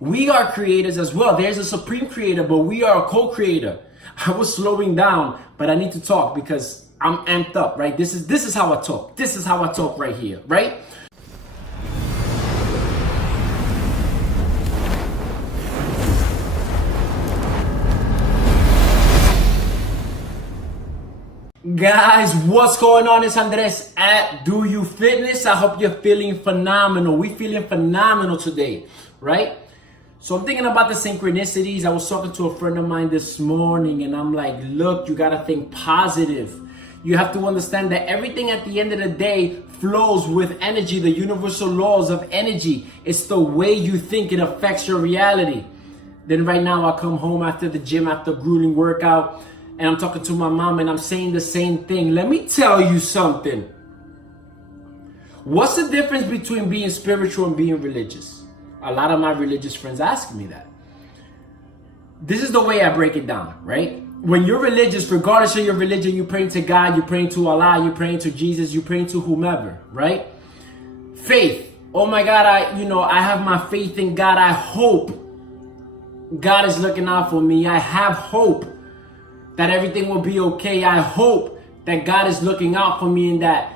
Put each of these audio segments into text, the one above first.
We are creators as well. There's a supreme creator, but we are a co-creator. I was slowing down, but I need to talk because I'm amped up, right? This is how I talk. This is how I talk right here, right? Guys, what's going on? It's Andres at Do You Fitness. I hope you're feeling phenomenal. We're feeling phenomenal today, right? So I'm thinking about the synchronicities. I was talking to a friend of mine this morning and I'm like, look, you gotta think positive. You have to understand that everything at the end of the day flows with energy, the universal laws of energy. It's the way you think, it affects your reality. Then right now I come home after the gym, after a grueling workout, and I'm talking to my mom and I'm saying the same thing. Let me tell you something. What's the difference between being spiritual and being religious? A lot of my religious friends ask me that. This is the way I break it down, right? When you're religious, regardless of your religion, you're praying to God, you're praying to Allah, you're praying to Jesus, you're praying to whomever, right? Faith. Oh my God, I have my faith in God. I hope God is looking out for me. I have hope that everything will be okay. I hope that God is looking out for me and that,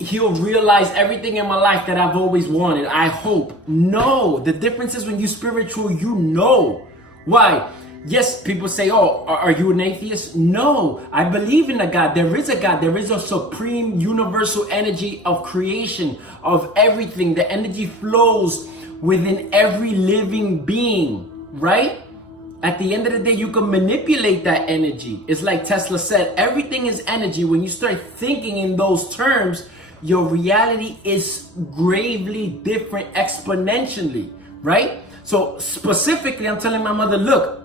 He'll realize everything in my life that I've always wanted. I hope. No, the difference is when you're spiritual, you know. Why? Yes, people say, oh, are you an atheist? No, I believe in a God. There is a God. There is a supreme universal energy of creation, of everything. The energy flows within every living being, right? At the end of the day, you can manipulate that energy. It's like Tesla said, everything is energy. When you start thinking in those terms, your reality is gravely different exponentially, right? So specifically, I'm telling my mother, look,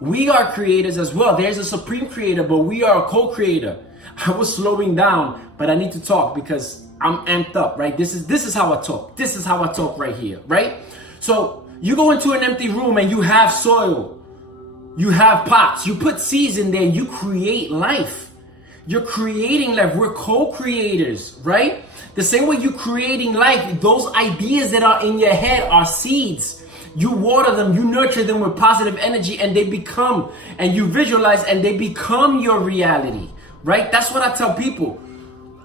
we are creators as well. There's a supreme creator, but we are a co-creator. I was slowing down, but I need to talk because I'm amped up, right? This is how I talk. This is how I talk right here, right? So you go into an empty room and you have soil, you have pots, you put seeds in there, and you create life. You're creating life. We're co-creators, right? The same way you're creating life, those ideas that are in your head are seeds. You water them, you nurture them with positive energy, and they become, and you visualize, and they become your reality, right? That's what I tell people.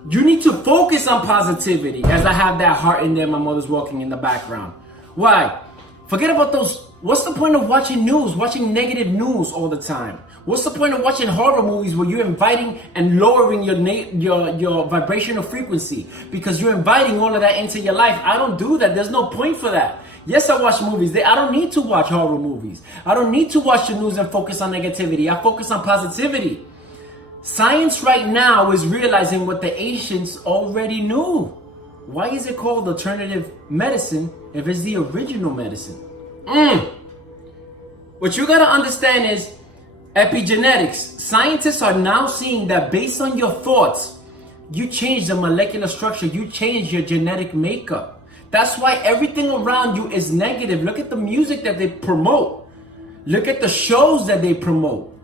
You need to focus on positivity. As I have that heart in there, my mother's walking in the background. Why? Forget about those. What's the point of watching news, watching negative news all the time? What's the point of watching horror movies where you're inviting and lowering your vibrational frequency? Because you're inviting all of that into your life. I don't do that. There's no point for that. Yes, I watch movies. I don't need to watch horror movies. I don't need to watch the news and focus on negativity. I focus on positivity. Science right now is realizing what the ancients already knew. Why is it called alternative medicine if it's the original medicine? What you gotta understand is epigenetics. Scientists are now seeing that based on your thoughts, you change the molecular structure, you change your genetic makeup. That's why everything around you is negative. Look at the music that they promote. Look at the shows that they promote.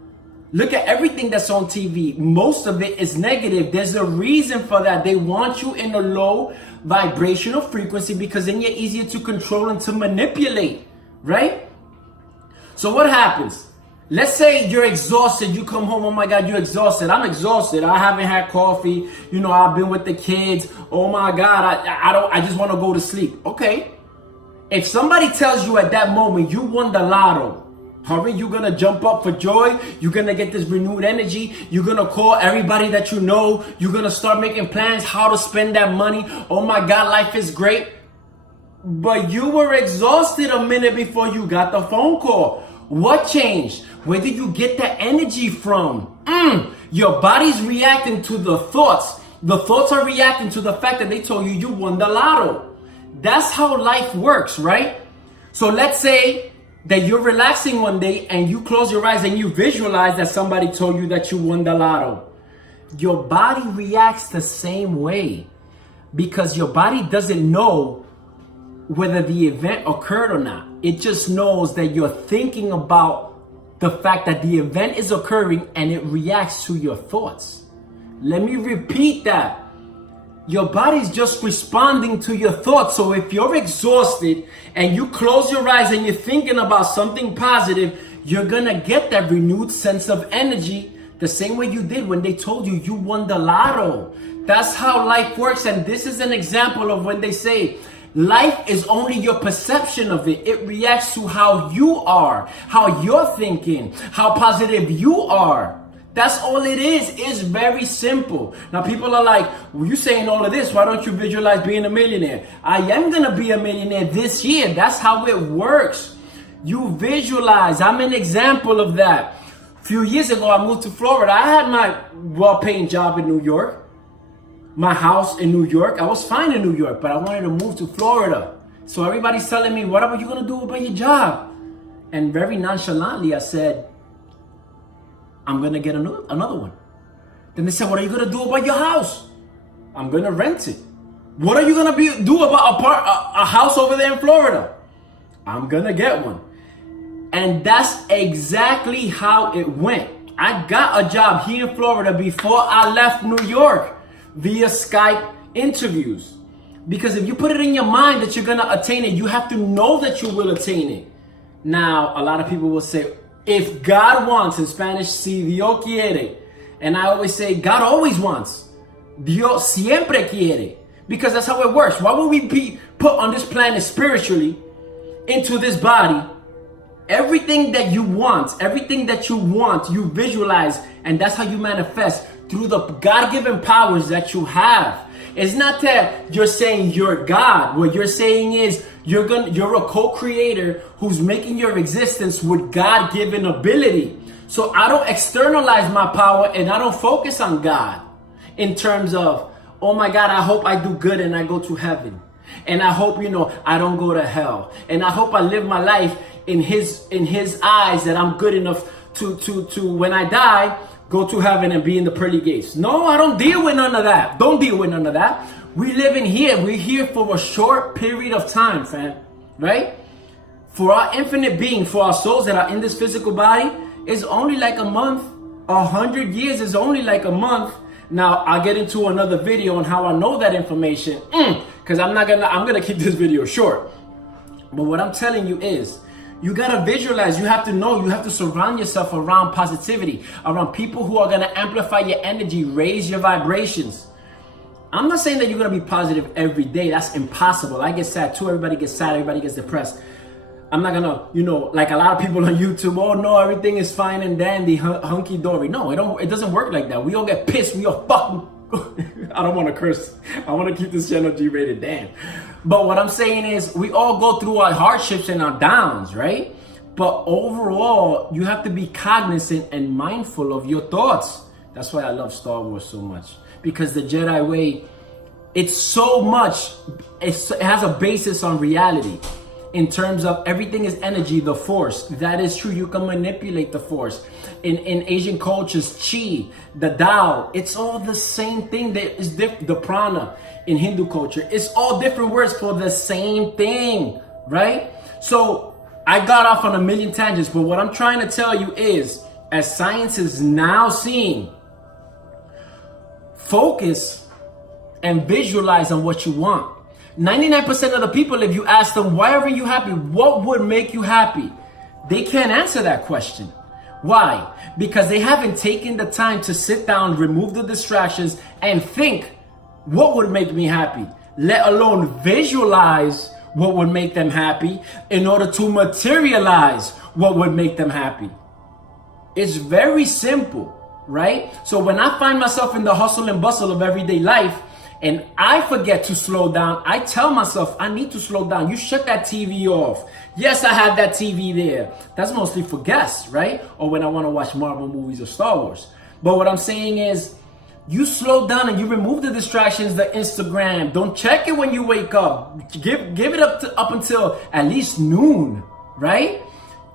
Look at everything that's on TV. Most of it is negative. There's a reason for that. They want you in a low vibrational frequency because then you're easier to control and to manipulate, right? So what happens? Let's say you're exhausted. You come home, oh my God, you're exhausted. I'm exhausted. I haven't had coffee. I've been with the kids. Oh my God, I just want to go to sleep. Okay. If somebody tells you at that moment you won the lotto, hurry, you're going to jump up for joy. You're going to get this renewed energy. You're going to call everybody that you know. You're going to start making plans how to spend that money. Oh my God, life is great. But you were exhausted a minute before you got the phone call. What changed? Where did you get that energy from? Your body's reacting to the thoughts. The thoughts are reacting to the fact that they told you won the lotto. That's how life works, right? So let's say that you're relaxing one day and you close your eyes and you visualize that somebody told you that you won the lotto. Your body reacts the same way because your body doesn't know whether the event occurred or not. It just knows that you're thinking about the fact that the event is occurring and it reacts to your thoughts. Let me repeat that. Your body's just responding to your thoughts. So if you're exhausted and you close your eyes and you're thinking about something positive, you're gonna get that renewed sense of energy the same way you did when they told you won the lotto. That's how life works. And this is an example of when they say life is only your perception of it. It reacts to how you are, how you're thinking, how positive you are. That's all it is. It's very simple. Now people are like, well, you saying all of this, why don't you visualize being a millionaire? I am gonna be a millionaire this year. That's how it works. You visualize. I'm an example of that. A few years ago, I moved to Florida. I had my well-paying job in New York, my house in New York. I was fine in New York, but I wanted to move to Florida. So everybody's telling me, what are you gonna do about your job? And very nonchalantly, I said, I'm gonna get another one. Then they said, what are you gonna do about your house? I'm gonna rent it. What are you gonna do about a house over there in Florida? I'm gonna get one. And that's exactly how it went. I got a job here in Florida before I left New York via Skype interviews. Because if you put it in your mind that you're gonna attain it, you have to know that you will attain it. Now, a lot of people will say, if God wants, in Spanish, si Dios quiere. And I always say, God always wants. Dios siempre quiere. Because that's how it works. Why would we be put on this planet spiritually into this body? Everything that you want, you visualize, and that's how you manifest through the God-given powers that you have. It's not that you're saying you're God. What you're saying is you're a co-creator who's making your existence with God-given ability. So I don't externalize my power and I don't focus on God in terms of, oh my God, I hope I do good and I go to heaven. And I hope, I don't go to hell. And I hope I live my life in his eyes that I'm good enough to when I die, go to heaven and be in the pearly gates. No, I don't deal with none of that. Don't deal with none of that. We live in here. We're here for a short period of time, fam. Right? For our infinite being, for our souls that are in this physical body, it's only like a month. 100 years is only like a month. Now, I'll get into another video on how I know that information. Because I'm gonna keep this video short. But what I'm telling you is, you gotta visualize, you have to know, you have to surround yourself around positivity, around people who are gonna amplify your energy, raise your vibrations. I'm not saying that you're gonna be positive every day. That's impossible. I get sad too. Everybody gets sad, everybody gets depressed. I'm not gonna, like a lot of people on YouTube, oh no, everything is fine and dandy, hunky-dory. No, it doesn't work like that. We all get pissed, we all fucking, I don't wanna curse. I wanna keep this channel G-rated, damn. But what I'm saying is, we all go through our hardships and our downs, right? But overall, you have to be cognizant and mindful of your thoughts. That's why I love Star Wars so much. Because the Jedi way, it's so much, it has a basis on reality. In terms of everything is energy, the force. That is true. You can manipulate the force. In Asian cultures, chi, the Tao, it's all the same thing. That is the prana in Hindu culture. It's all different words for the same thing, right? So I got off on a million tangents, but what I'm trying to tell you is, as science is now seeing, focus and visualize on what you want. 99% of the people, if you ask them, why aren't you happy? What would make you happy? They can't answer that question. Why? Because they haven't taken the time to sit down, remove the distractions, and think, what would make me happy? Let alone visualize what would make them happy in order to materialize what would make them happy. It's very simple, right? So when I find myself in the hustle and bustle of everyday life, and I forget to slow down, I tell myself, I need to slow down. You shut that TV off. Yes, I have that TV there. That's mostly for guests, right? Or when I want to watch Marvel movies or Star Wars. But what I'm saying is, you slow down and you remove the distractions, the Instagram. Don't check it when you wake up. Give it up until at least noon, right?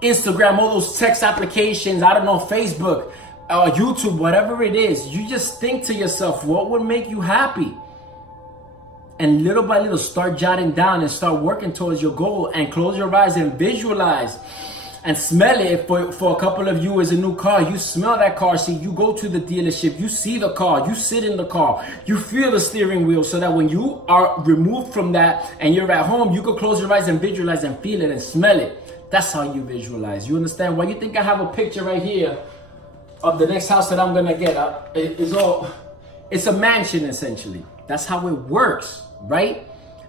Instagram, all those text applications, I don't know, Facebook, YouTube, whatever it is. You just think to yourself, what would make you happy? And little by little, start jotting down and start working towards your goal, and close your eyes and visualize and smell it. For a couple of you is a new car. You smell that car seat. You go to the dealership. You see the car. You sit in the car. You feel the steering wheel, so that when you are removed from that and you're at home, you can close your eyes and visualize and feel it and smell it. That's how you visualize. You understand? Why you think I have a picture right here of the next house that I'm gonna get? It's a mansion essentially. That's how it works, right?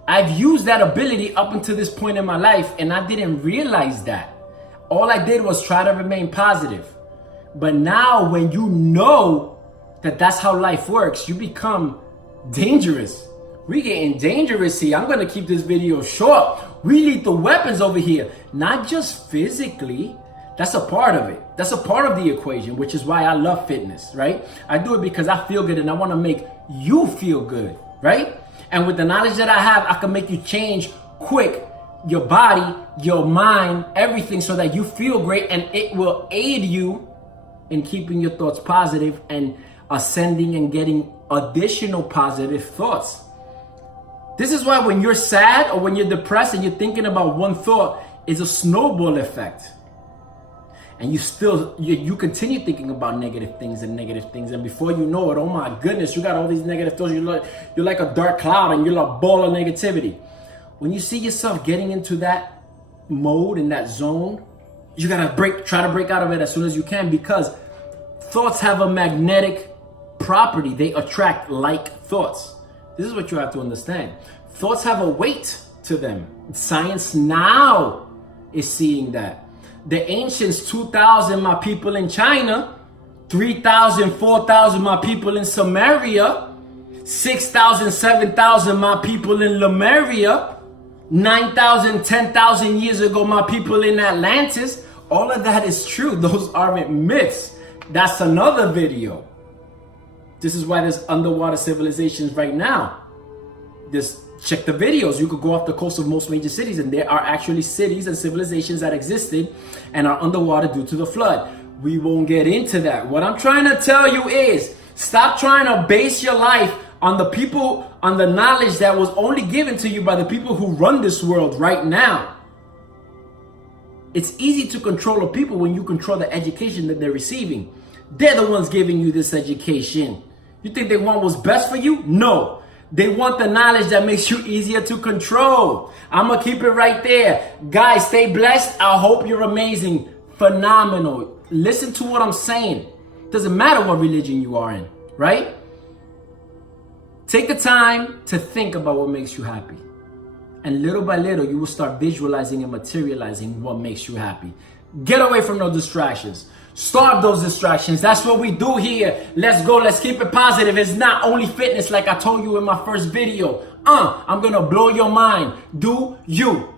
I've used that ability up until this point in my life, and I didn't realize that. All I did was try to remain positive. But now when you know that that's how life works, you become dangerous. We're getting dangerous here. I'm gonna keep this video short. We lethal weapons over here, not just physically. That's a part of it. That's a part of the equation, which is why I love fitness, right? I do it because I feel good and I wanna make you feel good, right? And with the knowledge that I have, I can make you change quick your body, your mind, everything, so that you feel great, and it will aid you in keeping your thoughts positive and ascending and getting additional positive thoughts. This is why when you're sad or when you're depressed and you're thinking about one thought, it's a snowball effect. And you continue thinking about negative things, and before you know it, oh my goodness, you got all these negative thoughts. You're like a dark cloud, and you're like a ball of negativity. When you see yourself getting into that mode, in that zone, you gotta try to break out of it as soon as you can, because thoughts have a magnetic property. They attract like thoughts. This is what you have to understand. Thoughts have a weight to them. Science now is seeing that. The ancients, 2,000 my people in China, 3,000, 4,000 my people in Samaria, 6,000, 7,000 my people in Lemuria, 9,000, 10,000 years ago my people in Atlantis. All of that is true. Those aren't myths. That's another video. This is why there's underwater civilizations right now. Just check the videos. You could go off the coast of most major cities, and there are actually cities and civilizations that existed and are underwater due to the flood. We won't get into that. What I'm trying to tell you is, stop trying to base your life on the people, on the knowledge that was only given to you by the people who run this world right now. It's easy to control the people when you control the education that they're receiving. They're the ones giving you this education. You think they want what's best for you? No. They want the knowledge that makes you easier to control. I'm going to keep it right there. Guys, stay blessed. I hope you're amazing. Phenomenal. Listen to what I'm saying. Doesn't matter what religion you are in, right? Take the time to think about what makes you happy. And little by little, you will start visualizing and materializing what makes you happy. Get away from those distractions. Starve those distractions. That's what we do here. Let's go. Let's keep it positive. It's not only fitness, like I told you in my first video. I'm going to blow your mind. Do you.